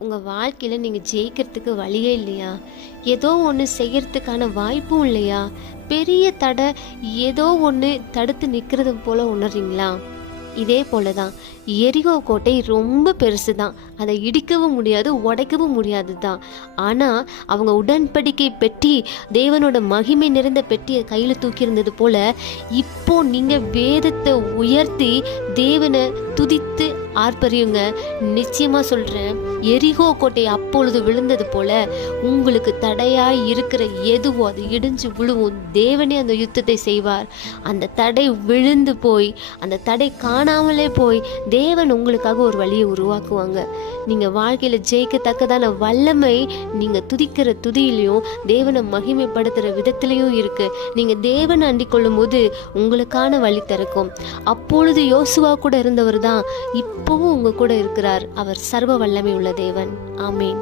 உங்கள் வாழ்க்கையில் நீங்கள் ஜெயிக்கிறதுக்கு வழியே இல்லையா? ஏதோ ஒன்று செய்கிறதுக்கான வாய்ப்பும் இல்லையா? பெரிய தடை ஏதோ ஒன்று தடுத்து நிற்கிறது போல் உணர்றீங்களா? இதே போல தான் எரிகோ கோட்டை ரொம்ப பெருசு தான் அதை இடிக்கவும் முடியாது உடைக்கவும் முடியாது தான் ஆனால் அவங்க உடன்படிக்கை பெட்டி தேவனோட மகிமை நிறைந்த பெட்டியை கையில் தூக்கியிருந்தது போல இப்போ நீங்கள் வேதத்தை உயர்த்தி தேவனை துதித்து ஆர்ப்பரியுங்க. நிச்சயமாக சொல்கிறேன் எரிகோ கோட்டை அப்பொழுது விழுந்தது போல உங்களுக்கு தடையாய் இருக்கிற எதுவோ அது இடிஞ்சு விழுவும். தேவனே அந்த யுத்தத்தை செய்வார். அந்த தடை விழுந்து போய் அந்த தடை காணாமலே போய் தேவன் உங்களுக்காக ஒரு வழியை உருவாக்குவாங்க. நீங்கள் வாழ்க்கையில் ஜெயிக்கத்தக்கதான வல்லமை நீங்கள் துதிக்கிற துதியிலையும் தேவனை மகிமைப்படுத்துகிற விதத்திலையும் இருக்குது நீங்கள் தேவனை அண்டிக் கொள்ளும் போது உங்களுக்கான வழி திறக்கும். அப்பொழுது யோசுவா கூட இருந்தவர் தான் இப்பவும் உங்க கூட இருக்கிறார். அவர் சர்வ வல்லமை உள்ள தேவன். ஆமேன்.